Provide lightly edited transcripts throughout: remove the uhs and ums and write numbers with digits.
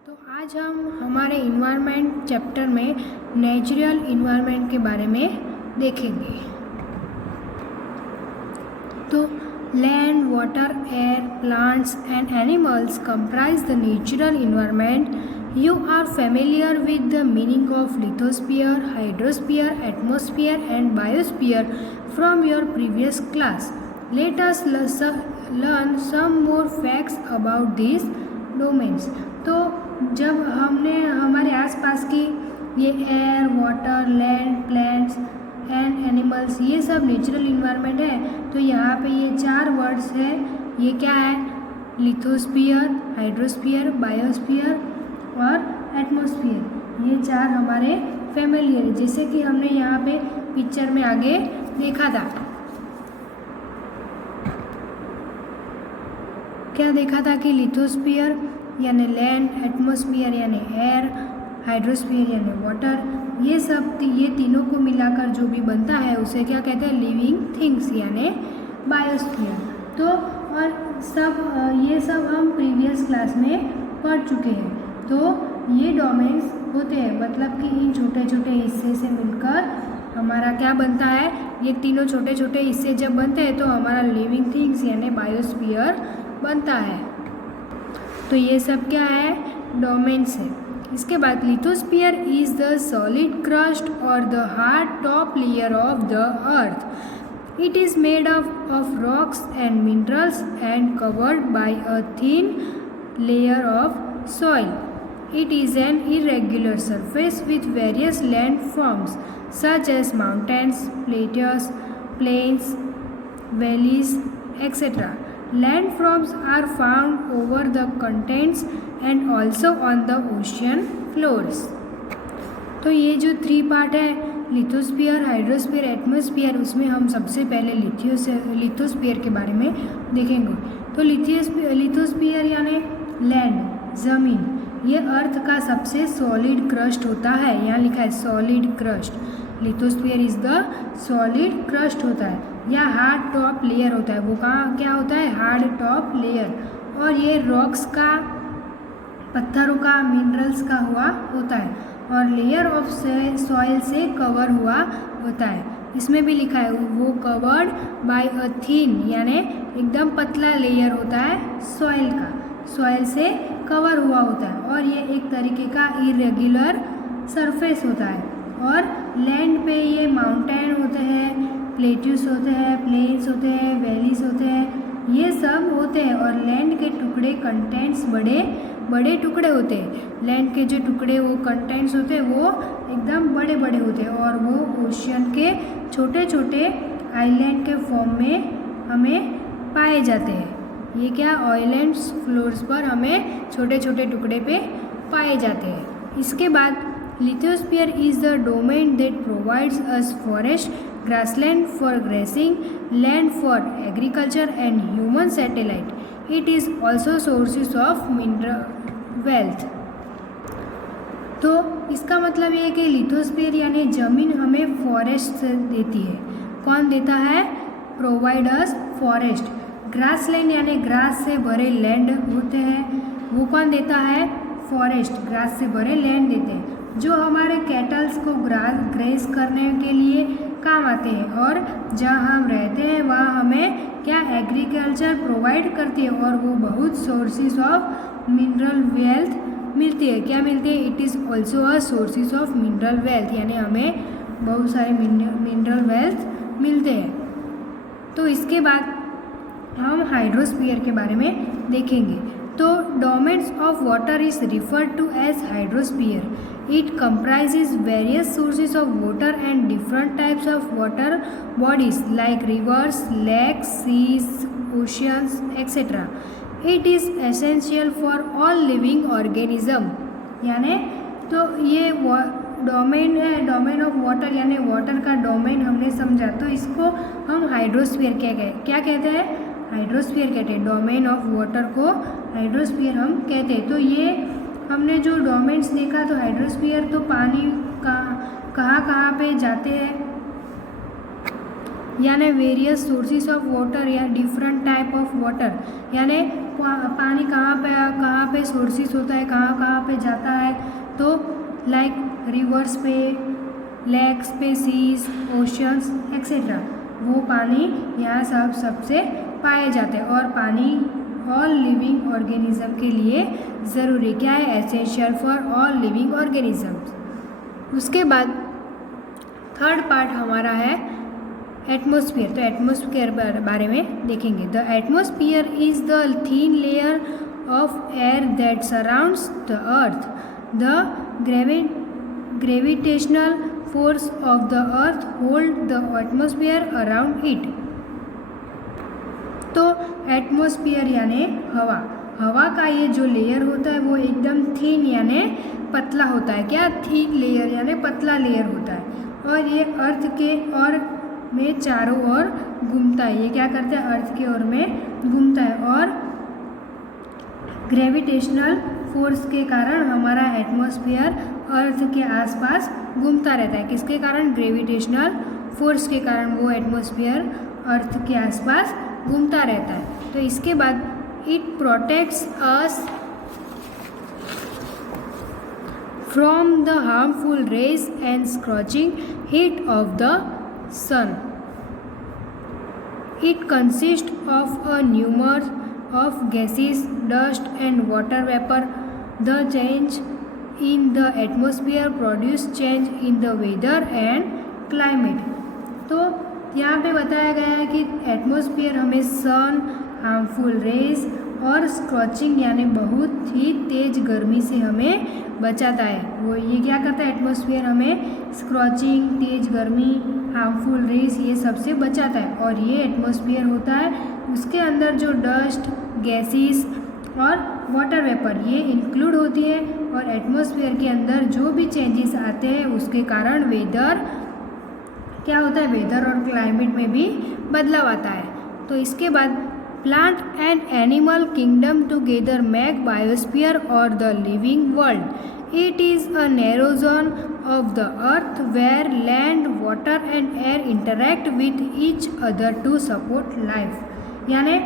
तो आज हम हमारे इन्वायरमेंट चैप्टर में नेचुरल इन्वायरमेंट के बारे में देखेंगे। तो land, water, air, plants and animals comprise the natural environment. You are familiar with the meaning of lithosphere, hydrosphere, atmosphere and biosphere from your previous class. Let us learn some more facts about these domains. तो जब हमने हमारे आसपास की ये air, water, land, plants and animals ये सब natural environment है, तो यहाँ पे ये चार वर्ड्स है। ये क्या है? लिथोस्फीयर, हाइड्रोस्फीयर, बायोस्फीयर और एटमॉस्फेयर। ये चार हमारे फेमिलियर है, जैसे कि हमने यहाँ पे पिक्चर में आगे देखा था। क्या देखा था कि लिथोस्फीयर यानी लैंड, एटमॉस्फेयर यानी एयर, हाइड्रोस्फीयर यानी वाटर, ये तीनों को मिलाकर जो भी बनता है उसे क्या कहते हैं? लिविंग थिंग्स यानी बायोस्फीयर। तो और ये सब हम प्रीवियस क्लास में पढ़ चुके हैं। तो ये डोमेन्स होते हैं, मतलब कि इन छोटे छोटे हिस्से से मिलकर हमारा क्या बनता है? ये तीनों छोटे छोटे हिस्से जब बनते हैं तो हमारा लिविंग थिंग्स यानी बायोस्फीयर बनता है। तो ये सब क्या है? डोमेन्स है। इसके बाद lithosphere is the solid crust or the hard top layer of the earth. It is made up of rocks and minerals and covered by a thin layer of soil. It is an irregular surface with various landforms such as mountains, plateaus, plains, valleys, etc. Landforms are found over the continents and also on the ocean floors. तो ये जो 3 part है, lithosphere, hydrosphere, atmosphere, उसमें हम सबसे पहले lithosphere के बारे में देखेंगे। तो लिथोस्फीयर यानी लैंड, ज़मीन, ये अर्थ का सबसे सॉलिड क्रस्ट होता है। यहाँ लिखा है solid crust. Lithosphere is the solid crust होता है या हार्ड टॉप लेयर होता है। वो कहाँ क्या होता है? Hard top layer. और ये रॉक्स का, पत्थरों का, मिनरल्स का हुआ होता है और लेयर ऑफ सॉइल से कवर हुआ होता है। इसमें भी लिखा है वो कवर्ड बाय अ थिन यानी एकदम पतला लेयर होता है सॉइल का, सॉइल से कवर हुआ होता है। और ये एक तरीके का इरेगुलर सरफेस होता है। और लैंड पे ये माउंटेन होते हैं, प्लेट्यूस होते हैं, प्लेन्स होते हैं, वैलीज होते हैं, ये सब होते हैं। और लैंड के टुकड़े, कंटेंट्स बड़े बड़े टुकड़े होते हैं। लैंड के जो टुकड़े वो कंटेंट्स होते हैं वो एकदम बड़े बड़े होते हैं और वो ओशियन के छोटे छोटे आइलैंड के फॉर्म में हमें पाए जाते हैं। ये क्या? आइलैंड्स फ्लोर्स पर हमें छोटे छोटे टुकड़े पे पाए जाते हैं। इसके बाद lithosphere is the domain that provides us forest, grassland for gracing, land for agriculture and human satellite. It is also sources of mineral wealth. तो इसका मतलब ये है कि लिथोस्फीयर यानी ज़मीन हमें फॉरेस्ट देती है। कौन देता है? Provide us forest. ग्रासलैंड यानी ग्रास से भरे लैंड होते हैं, वो कौन देता है? फॉरेस्ट. ग्रास से भरे लैंड देते हैं जो हमारे कैटल्स को ग्रेस करने के लिए काम आते हैं। और जहाँ हम रहते हैं वहाँ हमें क्या? एग्रीकल्चर प्रोवाइड करती है और वो बहुत सोर्सेज ऑफ मिनरल वेल्थ मिलती है। क्या मिलती है? It is also a sources of mineral wealth यानी हमें बहुत सारे मिनरल वेल्थ मिलते हैं। तो इसके बाद हम हाइड्रोस्फीयर के बारे में देखेंगे। तो domains of water is referred to as hydrosphere. It comprises various sources of water and different types of water bodies like rivers, lakes, seas, oceans etcetera. It is essential for all living organism. यानी तो ये domain है, domain of water यानी water का डोमेन हमने समझा। तो इसको हम हाइड्रोस्फीयर क्या कहते हैं? हाइड्रोस्फीयर कहते हैं। डोमेन ऑफ वाटर को हाइड्रोस्फीयर हम कहते हैं। तो ये हमने जो डोमेन्स देखा, तो हाइड्रोस्फीयर तो पानी कहाँ कहाँ पे जाते हैं? यानी वेरियस सोर्सेस ऑफ वाटर या डिफरेंट टाइप ऑफ वाटर, यानी पानी कहाँ पे सोर्सेस होता है, कहाँ पे जाता है, तो लाइक रिवर्स पे, लेक्स पे, सीज, ओशंस एक्सेट्रा, वो पानी यहाँ सबसे पाए जाते हैं। और पानी ऑल लिविंग ऑर्गेनिज्म के लिए ज़रूरी, क्या है, essential for all living organisms. उसके बाद थर्ड पार्ट हमारा है एटमॉस्फेयर। तो एटमॉस्फेयर बारे में देखेंगे। The atmosphere is the thin layer of air that surrounds the earth. The gravitational force of the earth hold the atmosphere around it. तो atmosphere यानी हवा का ये जो लेयर होता है वो एकदम थिन यानी पतला होता है। क्या, थिन लेयर यानी पतला लेयर होता है, और ये अर्थ के और में चारों ओर घूमता है। ये क्या करता है, अर्थ के ओर में घूमता है, और ग्रेविटेशनल फोर्स के कारण हमारा एटमॉस्फेयर अर्थ के आसपास घूमता रहता है। किसके कारण, ग्रेविटेशनल फोर्स के कारण वो एटमॉस्फेयर अर्थ के आसपास घूमता रहता है। तो इसके बाद it protects us from the harmful rays and scorching heat of the sun. It consists of a number of gases, dust and water vapor. The change in the atmosphere produce change in the weather and climate. तो यहाँ पे बताया गया है कि atmosphere हमें सन, harmful rays और scorching यानी बहुत ही तेज गर्मी से हमें बचाता है। वो ये क्या करता है, एटमॉस्फेयर हमें स्कॉचिंग, तेज गर्मी, हार्मफुल रेस ये सबसे बचाता है। और ये एटमॉस्फेयर होता है, उसके अंदर जो डस्ट, गैसेस और वाटर वेपर ये इंक्लूड होती है। और एटमॉस्फेयर के अंदर जो भी चेंजेस आते हैं उसके कारण वेदर क्या होता है, वेदर और क्लाइमेट में भी बदलाव आता है। तो इसके बाद plant and animal kingdom together make biosphere or the living world. It is a narrow zone of the earth where land, water and air interact with each other to support life. यानी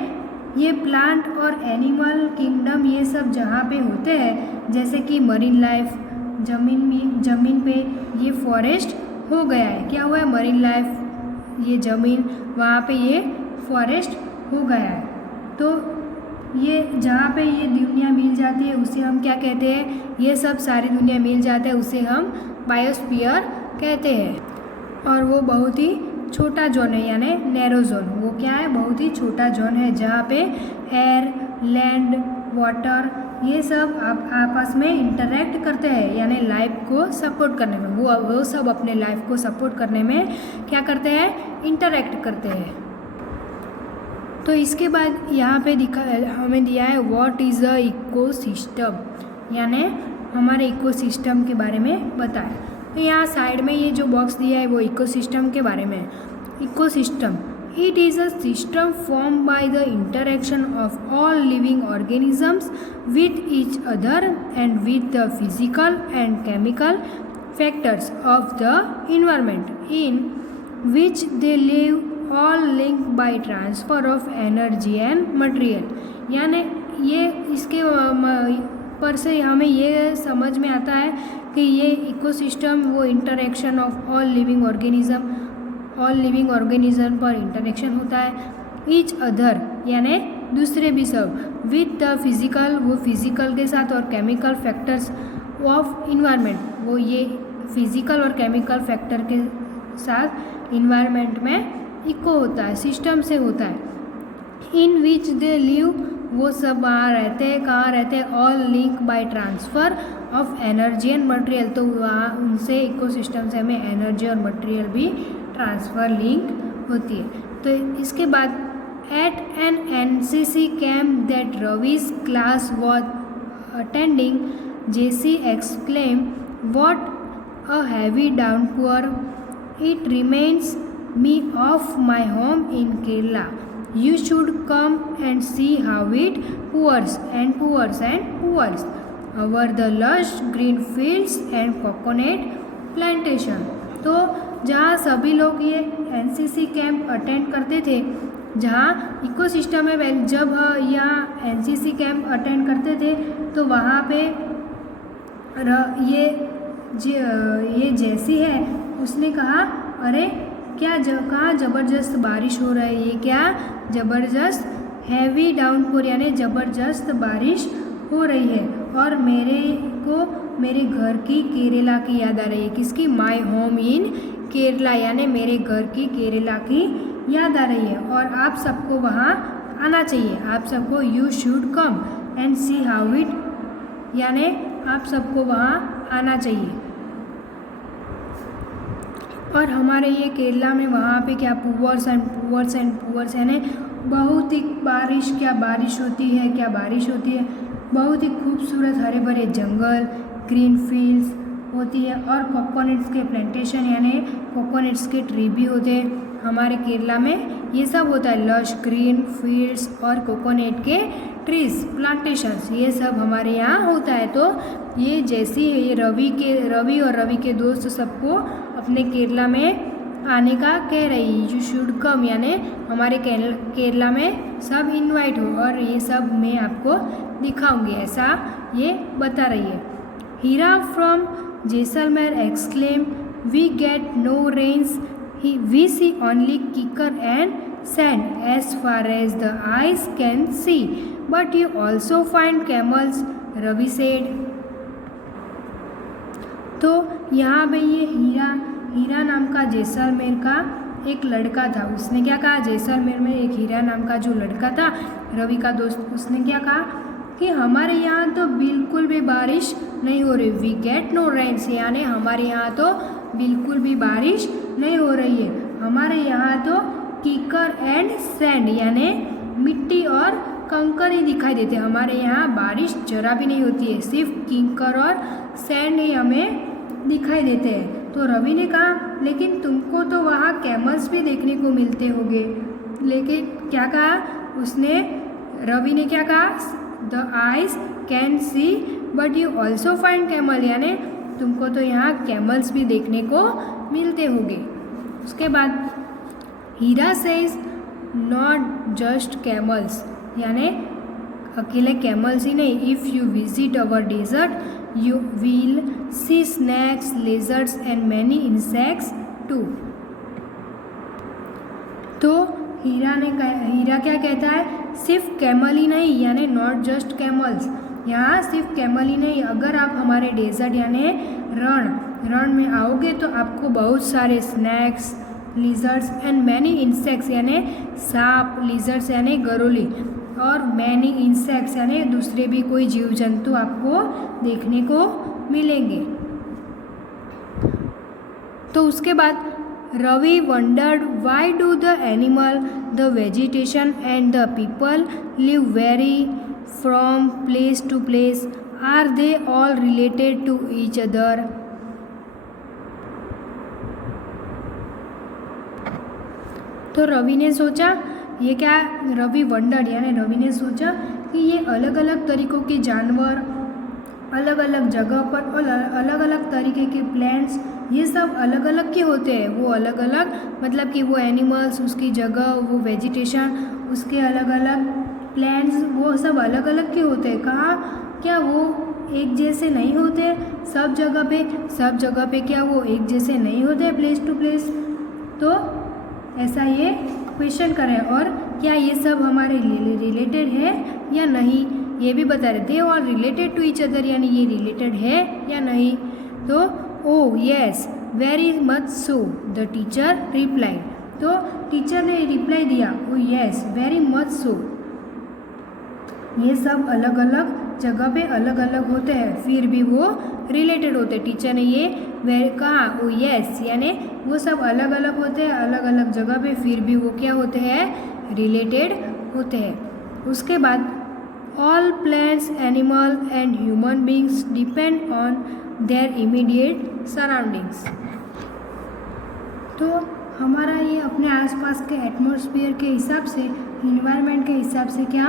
ये plant और animal kingdom ये सब जहाँ पे होते हैं, जैसे कि मरीन लाइफ, ज़मीन पे ये फॉरेस्ट हो गया है। क्या हुआ है, मरीन लाइफ, ये ज़मीन, वहाँ पे ये फॉरेस्ट हो गया है। तो ये जहाँ पे ये दुनिया मिल जाती है उसे हम क्या कहते हैं, ये सब सारी दुनिया मिल जाता है उसे हम बायोस्फीयर कहते हैं। और वो बहुत ही छोटा जोन है यानी नैरो जोन। वो क्या है, बहुत ही छोटा जोन है जहाँ पे एयर, लैंड, वाटर ये सब आपस में इंटरेक्ट करते हैं, यानी लाइफ को सपोर्ट करने में, वो सब अपने लाइफ को सपोर्ट करने में क्या करते हैं, इंटरेक्ट करते हैं। तो इसके बाद यहाँ पे हमें दिया है व्हाट इज़ अ इकोसिस्टम, यानी हमारे इकोसिस्टम के बारे में बताएं। तो यहाँ साइड में ये जो बॉक्स दिया है वो इकोसिस्टम के बारे में। Ecosystem, it is a system form by the interaction of all living organisms with each other and with the physical and chemical factors of the environment in which they live, all link by transfer of energy and material. यानी ये इसके पर से हमें ये समझ में आता है कि ये इकोसिस्टम वो interaction of all living organism पर इंटरेक्शन होता है। ईच अदर यानी दूसरे भी सब, विथ द फिजिकल वो फिजिकल के साथ, और केमिकल फैक्टर्स ऑफ इन्वायरमेंट वो ये फिजिकल और केमिकल फैक्टर के साथ इन्वायरमेंट में इको होता है, सिस्टम से होता है। इन विच दे लिव वो सब वहाँ रहते हैं, कहाँ रहते हैं, all link by transfer of energy and material. तो वहाँ उनसे इकोसिस्टम से हमें एनर्जी और मटेरियल भी ट्रांसफ़र लिंक होती है। तो इसके बाद at an NCC camp that Ravi's class was attending, Jessie exclaim what a heavy downpour, it reminds me of my home in Kerala. You should come and see how it pours and pours and pours over the lush green fields and coconut plantation. तो जहाँ सभी लोग ये NCC camp attend करते थे, जहाँ ecosystem में जब यहाँ एनसीसी कैंप अटेंड करते थे तो वहाँ पे ये जैसी है उसने कहा अरे क्या कहाँ ज़बरदस्त बारिश हो रहा है, ये क्या ज़बरदस्त हैवी डाउनपोर यानी ज़बरदस्त बारिश हो रही है और मेरे को मेरे घर की केरला की याद आ रही है। किसकी? माय होम इन केरला यानी मेरे घर की केरला की याद आ रही है और आप सबको वहाँ आना चाहिए। आप सबको you should come and see how it यानी आप सबको वहाँ आना चाहिए। और हमारे ये केरला में वहाँ पे क्या पुअर्स एंड पुअर्स यानी बहुत ही बारिश, क्या बारिश होती है, क्या बारिश होती है। बहुत ही खूबसूरत हरे भरे जंगल, ग्रीन फील्ड्स होती है और कोकोनट्स के प्लांटेशन यानी कोकोनट्स के ट्री भी होते हैं। हमारे केरला में ये सब होता है, लश ग्रीन फील्ड्स और कोकोनट के ट्रीज प्लांटेशंस, ये सब हमारे यहाँ होता है। तो ये जैसी है ये रवि और रवि के दोस्त सबको अपने केरला में आने का कह रही, यू शुड कम यानी हमारे केरला में सब इनवाइट हो और ये सब मैं आपको दिखाऊंगी, ऐसा ये बता रही है। Heera from Jaisalmer exclaim, we get no rains, we see only kicker and sand as far as the eyes can see, but you also find camels, Ravi said। तो यहाँ पे ये हीरा नाम का जैसलमेर का एक लड़का था, उसने क्या कहा, जैसलमेर में एक हीरा नाम का जो लड़का था रवि का दोस्त, उसने क्या कहा कि हमारे यहाँ तो बिल्कुल भी बारिश नहीं हो रही, वी गेट नो रेन्स यानी हमारे यहाँ तो बिल्कुल भी बारिश नहीं हो रही है। हमारे यहाँ तो कीकर एंड सैंड यानी मिट्टी और कंकर ही दिखाई देते हैं, हमारे यहाँ बारिश जरा भी नहीं होती है, सिर्फ कीकर और सैंड ही हमें दिखाई देते हैं। तो रवि ने कहा लेकिन तुमको तो वहाँ कैमल्स भी देखने को मिलते होंगे, लेकिन क्या कहा उसने, रवि ने क्या कहा, the eyes can see but you also find camel यानी तुमको तो यहाँ कैमल्स भी देखने को मिलते होंगे। उसके बाद Heera says not just camels यानी अकेले कैमल्स ही नहीं, if you visit our desert you will see snakes, lizards and many insects too. तो हीरा क्या कहता है, सिर्फ कैमल ही नहीं यानी नॉट जस्ट कैमल्स, यहाँ सिर्फ कैमल ही नहीं, अगर आप हमारे डेजर्ट यानी रण में आओगे तो आपको बहुत सारे snacks, lizards and many insects यानी सांप, लिजर्ड्स यानी गरोली और मैनी इंसेक्ट्स यानी दूसरे भी कोई जीव जंतु आपको देखने को मिलेंगे। तो उसके बाद Ravi wondered why do the animal, the vegetation and the people live vary from place to place, are they all related to each other. तो रवि ने सोचा, ये क्या, रवि वंडर्ड यानी रवि ने सोचा कि ये अलग अलग तरीक़ों के जानवर अलग अलग जगह पर और अलग अलग तरीके के प्लांट्स ये सब अलग अलग के होते हैं, वो अलग अलग मतलब कि वो एनिमल्स, उसकी जगह, वो वेजिटेशन, उसके अलग अलग प्लांट्स वो सब अलग अलग के होते हैं। कहाँ, क्या वो एक जैसे नहीं होते सब जगह पे क्या वो एक जैसे नहीं होते प्लेस टू प्लेस। तो ऐसा ये क्वेश्चन करें और क्या ये सब हमारे रिलेटेड है या नहीं, ये भी बता रहे थे, और रिलेटेड टू ईच अदर यानी ये रिलेटेड है या नहीं। तो oh yes very much so the teacher reply, तो टीचर ने रिप्लाई दिया oh yes very much so, ये सब अलग अलग जगह पे अलग अलग होते हैं फिर भी वो रिलेटेड होते हैं। टीचर ने ये कहा ओ येस यानी वो सब अलग अलग होते हैं अलग अलग जगह पे फिर भी वो क्या होते हैं, रिलेटेड होते हैं। उसके बाद all plants, animal and human beings depend on their immediate surroundings. तो हमारा ये अपने आसपास के एटमॉस्फेयर के हिसाब से, इन्वायरमेंट के हिसाब से क्या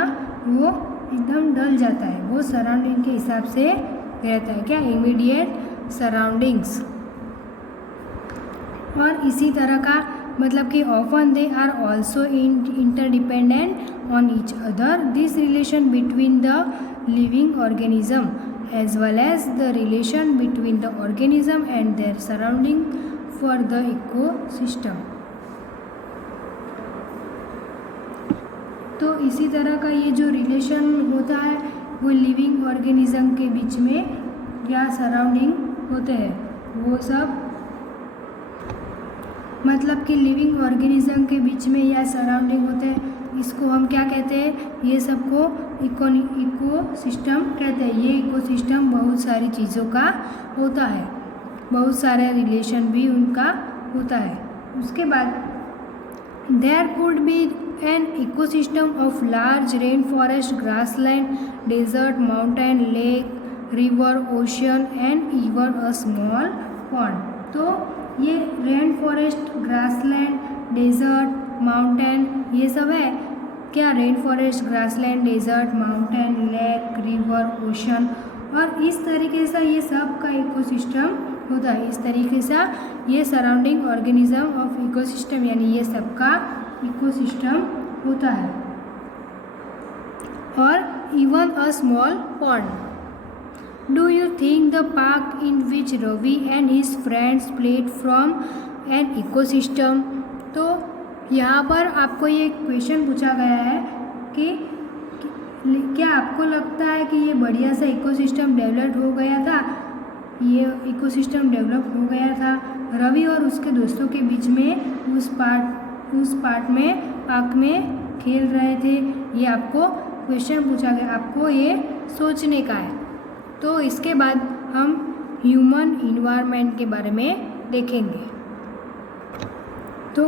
वो एकदम ढल जाता है, वो सराउंडिंग के हिसाब से रहता है, क्या इमीडिएट सराउंडिंग्स। और इसी तरह का मतलब कि often they are also interdependent on each other. This relation between the living organism as well as the relation between the organism and their surrounding for the ecosystem. तो इसी तरह का ये जो रिलेशन होता है वो लिविंग ऑर्गेनिज्म के बीच में या सराउंडिंग होते हैं, वो सब मतलब कि लिविंग ऑर्गेनिज्म के बीच में या सराउंडिंग होते हैं, इसको हम क्या कहते हैं, ये सबको इकोसिस्टम कहते हैं। ये इकोसिस्टम बहुत सारी चीज़ों का होता है, बहुत सारे रिलेशन भी उनका होता है। उसके बाद there could be an ecosystem of large rain forest, grassland, desert, mountain, lake, river, ocean and even a small pond. तो ये rain forest, grassland, desert, mountain, ये सब है क्या, rain forest, grassland, desert, mountain, lake, river, ocean, और इस तरीके से ये सब का इकोसिस्टम होता है। इस तरीके से ये सराउंडिंग ऑर्गेनिज्म ऑफ इकोसिस्टम यानी ये सब का इकोसिस्टम होता है। और even a small pond. Do you think the park in which Ravi and his friends played from an ecosystem? तो यहाँ पर आपको ये क्वेश्चन पूछा गया है कि क्या आपको लगता है कि ये बढ़िया सा इकोसिस्टम डेवलप हो गया था, ये इकोसिस्टम डेवलप हो गया था रवि और उसके दोस्तों के बीच में उस पार्क में खेल रहे थे। ये आपको क्वेश्चन पूछा गया, आपको ये सोचने का है। तो इसके बाद हम ह्यूमन इन्वायरमेंट के बारे में देखेंगे। तो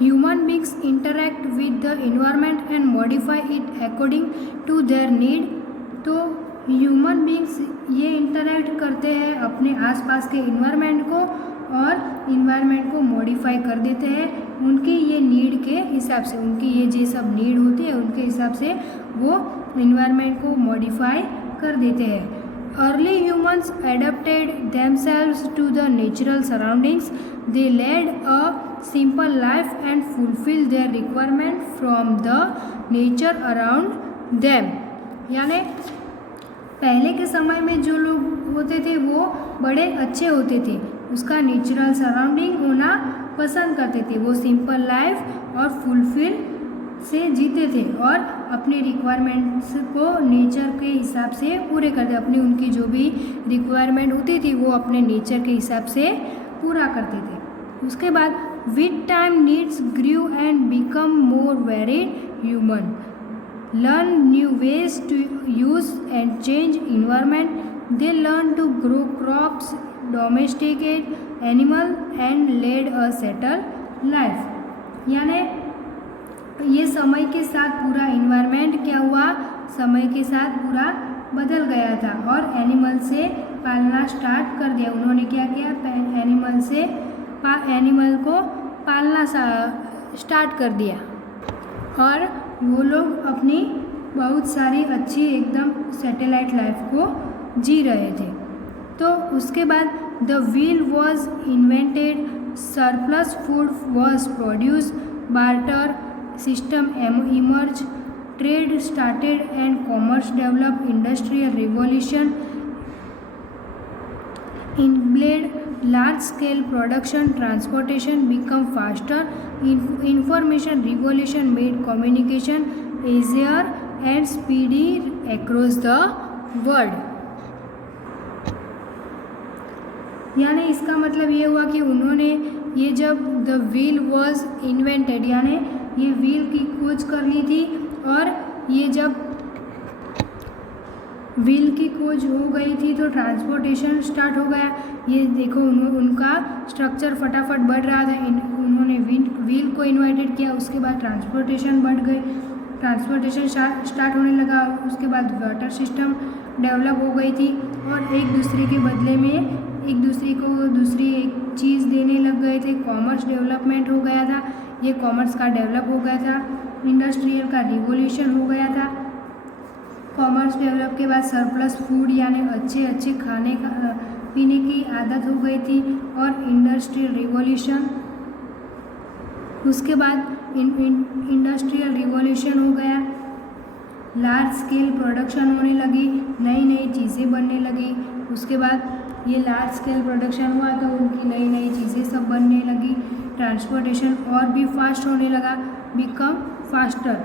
human beings interact with the environment and modify it according to their need. तो ह्यूमन बींग्स ये इंटरैक्ट करते हैं अपने आसपास के इन्वायरमेंट को और इन्वायरमेंट को मॉडिफाई कर देते हैं उनकी ये नीड के हिसाब से। उनकी ये जो सब नीड होती है उनके हिसाब से वो इन्वायरमेंट को मॉडिफाई कर देते हैं। Early humans adapted themselves to the natural surroundings. They led a simple life and fulfilled their requirement from the nature around them. यानी पहले के समय में जो लोग होते थे वो बड़े अच्छे होते थे, उसका नेचुरल सराउंडिंग होना पसंद करते थे, वो सिंपल लाइफ और फुलफिल से जीते थे और अपने रिक्वायरमेंट्स को नेचर के हिसाब से पूरे करते, अपनी उनकी जो भी रिक्वायरमेंट होती थी वो अपने नेचर के हिसाब से पूरा करते थे। उसके बाद with time needs grew and become more varied, human learn new ways to use and change environment. They learn to grow crops, domesticate animal and led a settle life. यानी ये समय के साथ पूरा इन्वायरमेंट क्या हुआ, समय के साथ पूरा बदल गया था और एनिमल से पालना स्टार्ट कर दिया। उन्होंने क्या किया, एनिमल को पालना स्टार्ट कर दिया और वो लोग अपनी बहुत सारी अच्छी एकदम सैटेलाइट लाइफ को जी रहे थे। तो उसके बाद the wheel was invented, surplus food was produce, barter system emerged, trade started and commerce developed, industrial revolution enabled large scale production, transportation become faster, information revolution made communication easier and speedy across the world। यानी इसका मतलब ये हुआ कि उन्होंने ये जब the wheel was invented यानी ये व्हील की खोज कर ली थी और ये जब व्हील की खोज हो गई थी तो ट्रांसपोर्टेशन स्टार्ट हो गया। ये देखो उनका स्ट्रक्चर फटाफट बढ़ रहा था, उन्होंने व्हील को इन्वाइटेड किया, उसके बाद ट्रांसपोर्टेशन बढ़ गई, ट्रांसपोर्टेशन स्टार्ट होने लगा, उसके बाद वाटर सिस्टम डेवलप हो गई थी और एक दूसरे के बदले में एक दूसरे को दूसरी एक चीज़ देने लग गए थे। कॉमर्स डेवलपमेंट हो गया था, ये कॉमर्स का डेवलप हो गया था, इंडस्ट्रियल का रिवोल्यूशन हो गया था। कॉमर्स डेवलप के बाद सरप्लस फूड यानी अच्छे खाने का पीने की आदत हो गई थी और इंडस्ट्रियल रिवोल्यूशन उसके बाद इंडस्ट्रियल रिवॉल्यूशन हो गया, लार्ज स्केल प्रोडक्शन होने लगी, नई नई चीज़ें बनने लगी। उसके बाद ये लार्ज स्केल प्रोडक्शन हुआ तो उनकी नई नई चीज़ें सब बनने लगी। ट्रांसपोर्टेशन और भी फास्ट होने लगा, बिकम फास्टर।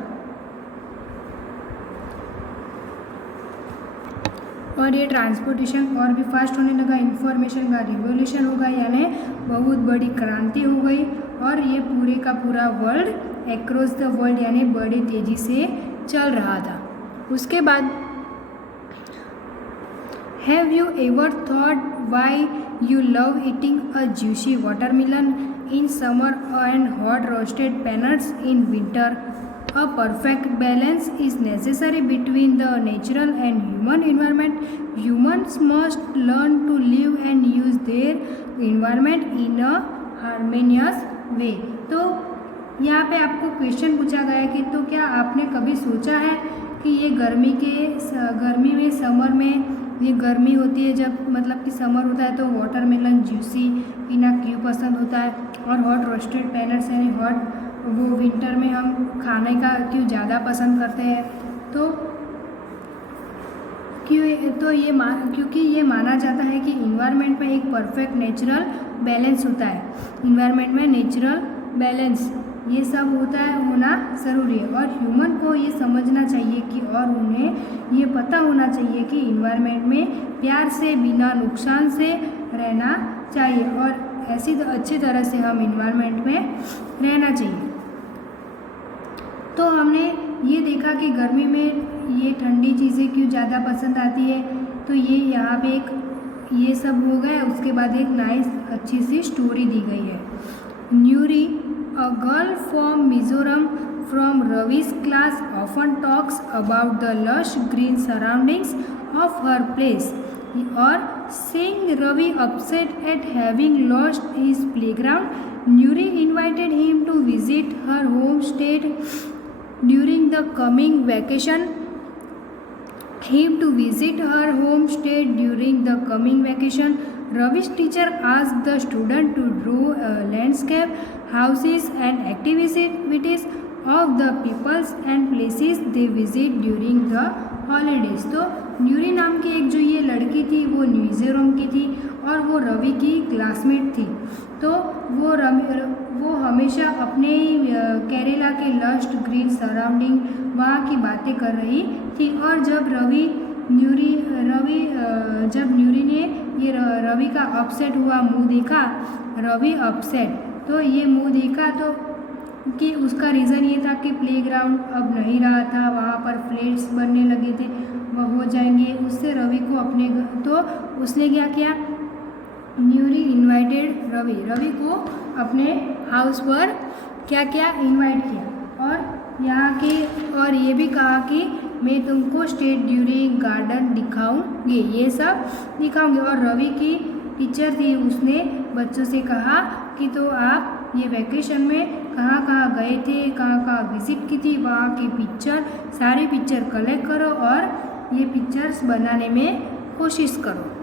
और ये ट्रांसपोर्टेशन और भी फास्ट होने लगा, इंफॉर्मेशन का रिवॉल्यूशन होगा, यानी बहुत बड़ी क्रांति हो गई। और ये पूरे का पूरा वर्ल्ड एक्रॉस द वर्ल्ड यानी बड़ी तेज़ी से चल रहा था। उसके बाद have you ever thought why you love eating a juicy watermelon in summer and hot roasted peanuts in winter? A perfect balance is necessary between the natural and human environment. Humans must learn to live and use their environment in a harmonious way. तो यहाँ पे आपको question पूछा गया है कि तो क्या आपने कभी सोचा है कि ये गर्मी में समर में ये गर्मी होती है, जब मतलब कि समर होता है तो वाटरमेलन जूसी पीना क्यों पसंद होता है, और हॉट रोस्टेड peanuts यानी हॉट वो विंटर में हम खाने का क्यों ज़्यादा पसंद करते हैं? तो क्योंकि ये माना जाता है कि इन्वायरमेंट में एक परफेक्ट नेचुरल बैलेंस होता है। इन्वायरमेंट में नेचुरल बैलेंस ये सब होना ज़रूरी है, और ह्यूमन को ये समझना चाहिए कि और उन्हें ये पता होना चाहिए कि इन्वायरमेंट में प्यार से बिना नुकसान से रहना चाहिए, और ऐसी अच्छी तरह से हम इन्वायरमेंट में रहना चाहिए। तो हमने ये देखा कि गर्मी में ये ठंडी चीज़ें क्यों ज़्यादा पसंद आती है, तो ये यहाँ पे एक ये सब हो गया। उसके बाद एक नाइस अच्छी सी स्टोरी दी गई है। Nuri, a girl from Mizoram from Ravi's class, often talks about the lush green surroundings of her place, और seeing Ravi upset at having lost his playground, Nuri invited him to visit her homestead during the coming vacation. Ravi's teacher asked the student to draw a landscape, houses and activities of the peoples and places they visit during the holidays. तो न्यूरी नाम की एक जो ये लड़की थी वो मिज़ोरम की थी, और वो रवि की क्लासमेट थी। तो वो हमेशा अपने केरला के लस्ट ग्रीन सराउंडिंग वहाँ की बातें कर रही थी। और जब न्यूरी ने ये रवि का अपसेट हुआ मुंह देखा, रवि अपसेट, तो ये मुंह देखा तो कि उसका रीज़न ये था कि प्लेग्राउंड अब नहीं रहा था, वहाँ पर फ्लैट्स बनने लगे थे, वह हो जाएंगे। उससे रवि को अपने तो उसने क्या किया, न्यूरी इनवाइटेड रवि को अपने हाउस पर क्या किया, इनवाइट किया, और यहाँ के और ये भी कहा कि मैं तुमको स्टेट ड्यूरिंग गार्डन दिखाऊंगी, ये सब दिखाऊंगी। और रवि की टीचर थी, उसने बच्चों से कहा कि तो आप ये वैकेशन में कहाँ कहाँ गए थे, कहाँ कहाँ विज़िट की थी, वहाँ की सारी पिक्चर कलेक्ट करो और ये पिक्चर्स बनाने में कोशिश करो।